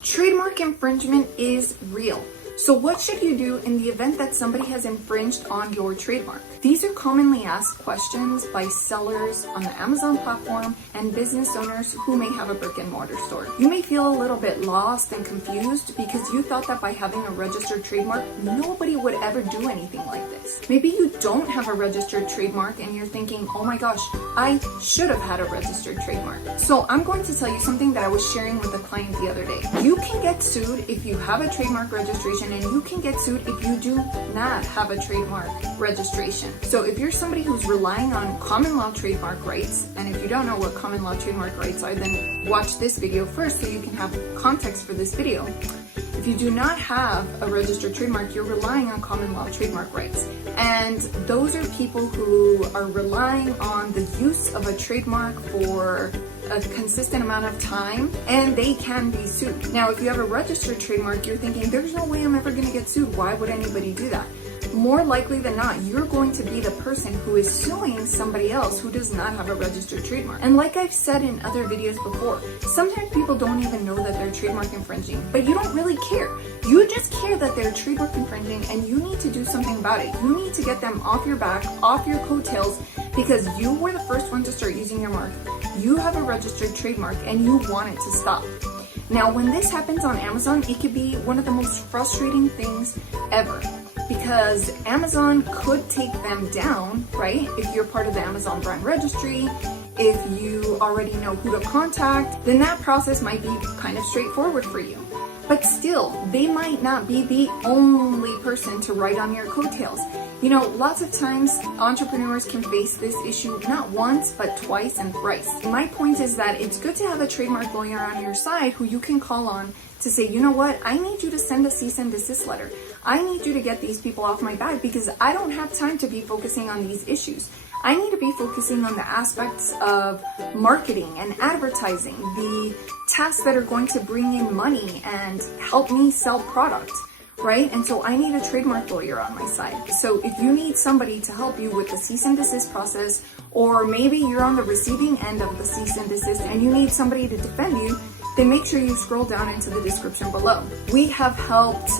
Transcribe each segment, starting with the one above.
Trademark infringement is real. So what should you do in the event that somebody has infringed on your trademark? These are commonly asked questions by sellers on the Amazon platform and business owners who may have a brick and mortar store. You may feel a little bit lost and confused because you thought that by having a registered trademark, nobody would ever do anything like this. Maybe you don't have a registered trademark and you're thinking, oh my gosh, I should have had a registered trademark. So I'm going to tell you something that I was sharing with a client the other day. You can get sued if you have a trademark registration, and you can get sued if you do not have a trademark registration. So if you're somebody who's relying on common law trademark rights, and if you don't know what common law trademark rights are, then watch this video first so you can have context for this video. If you do not have a registered trademark, you're relying on common law trademark rights. And those are people who are relying on the use of a trademark for a consistent amount of time, and they can be sued. Now, if you have a registered trademark, you're thinking, there's no way I'm ever gonna get sued. Why would anybody do that? More likely than not, you're going to be the person who is suing somebody else who does not have a registered trademark. And like I've said in other videos before, sometimes people don't even know that they're trademark infringing, but you don't really care. You just care that they're trademark infringing, and you need to do something about it. You need to get them off your back, off your coattails, because you were the first one to start using your mark. You have a registered trademark and you want it to stop. Now, when this happens on Amazon, it could be one of the most frustrating things ever, because Amazon could take them down, right? If you're part of the Amazon brand registry, if you already know who to contact, then that process might be kind of straightforward for you. But still, they might not be the only person to write on your coattails. You know, lots of times entrepreneurs can face this issue not once, but twice and thrice. My point is that it's good to have a trademark lawyer on your side who you can call on to say, you know what, I need you to send a cease and desist letter. I need you to get these people off my back because I don't have time to be focusing on these issues. I need to be focusing on the aspects of marketing and advertising, the tasks that are going to bring in money and help me sell product, right? And so I need a trademark lawyer on my side. So if you need somebody to help you with the cease and desist process, or maybe you're on the receiving end of the cease and desist and you need somebody to defend you, then make sure you scroll down into the description below. We have helped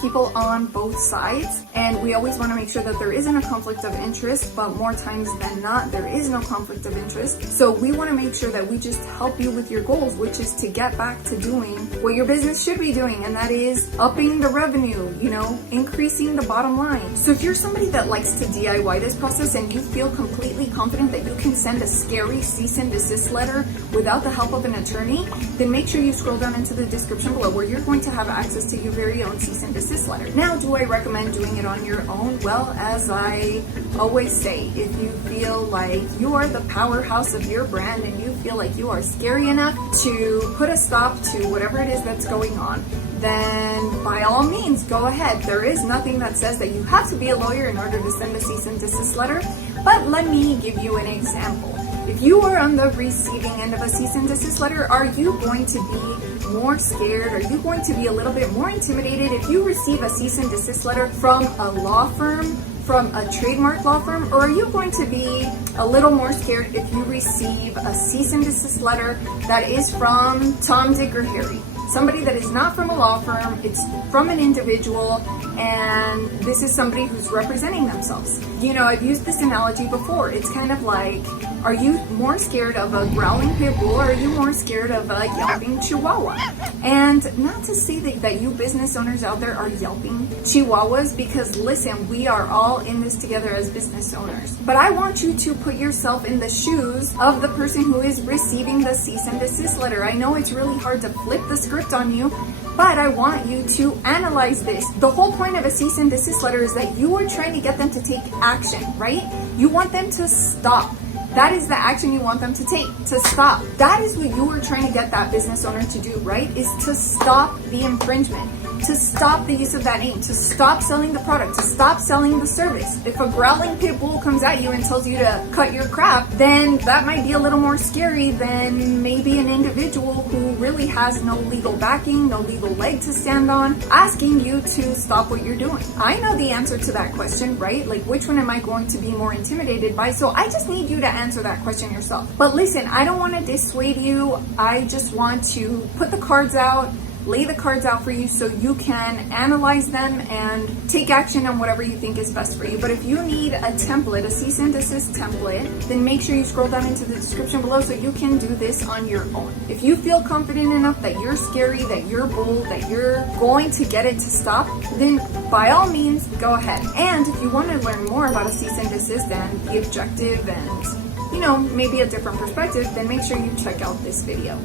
people on both sides, and we always want to make sure that there isn't a conflict of interest, but more times than not, there is no conflict of interest. So we want to make sure that we just help you with your goals, which is to get back to doing what your business should be doing, and that is upping the revenue, you know, increasing the bottom line. So if you're somebody that likes to DIY this process and you feel completely confident that you can send a scary cease and desist letter without the help of an attorney, then make sure you scroll down into the description below where you're going to have access to your very own cease and desist letter. Now, do I recommend doing it on your own? Well, as I always say, if you feel like you are the powerhouse of your brand and you feel like you are scary enough to put a stop to whatever it is that's going on, then by all means, go ahead. There is nothing that says that you have to be a lawyer in order to send a cease and desist letter, but let me give you an example. If you are on the receiving end of a cease and desist letter, are you going to be more scared? Are you going to be a little bit more intimidated if you receive a cease and desist letter from a law firm, from a trademark law firm? Or are you going to be a little more scared if you receive a cease and desist letter that is from Tom, Dick, or Harry? Somebody that is not from a law firm, it's from an individual, and this is somebody who's representing themselves. You know, I've used this analogy before. It's kind of like, are you more scared of a growling pit bull, or are you more scared of a yelping chihuahua? And not to say that you business owners out there are yelping chihuahuas, because listen, we are all in this together as business owners. But I want you to put yourself in the shoes of the person who is receiving the cease and desist letter. I know it's really hard to flip the script on you, but I want you to analyze this. The whole point of a cease and desist letter is that you are trying to get them to take action, right? You want them to stop. That is the action you want them to take, to stop. That is what you are trying to get that business owner to do, right? Is to stop the infringement, to stop the use of that name, to stop selling the product, to stop selling the service. If a growling pit bull comes at you and tells you to cut your crap, then that might be a little more scary than maybe an individual who really has no legal backing, no legal leg to stand on, asking you to stop what you're doing. I know the answer to that question, right? Like, which one am I going to be more intimidated by? So I just need you to answer that question yourself. But listen, I don't want to dissuade you. I just want to put the cards out, lay the cards out for you so you can analyze them and take action on whatever you think is best for you. But if you need a template, a cease and desist template, then make sure you scroll down into the description below so you can do this on your own. If you feel confident enough that you're scary, that you're bold, that you're going to get it to stop, then by all means, go ahead. And if you want to learn more about a cease and desist and the objective and, you know, maybe a different perspective, then make sure you check out this video.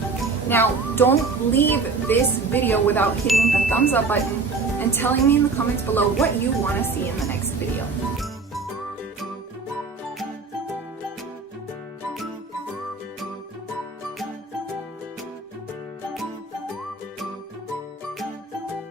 Now, don't leave this video without hitting the thumbs up button and telling me in the comments below what you want to see in the next video.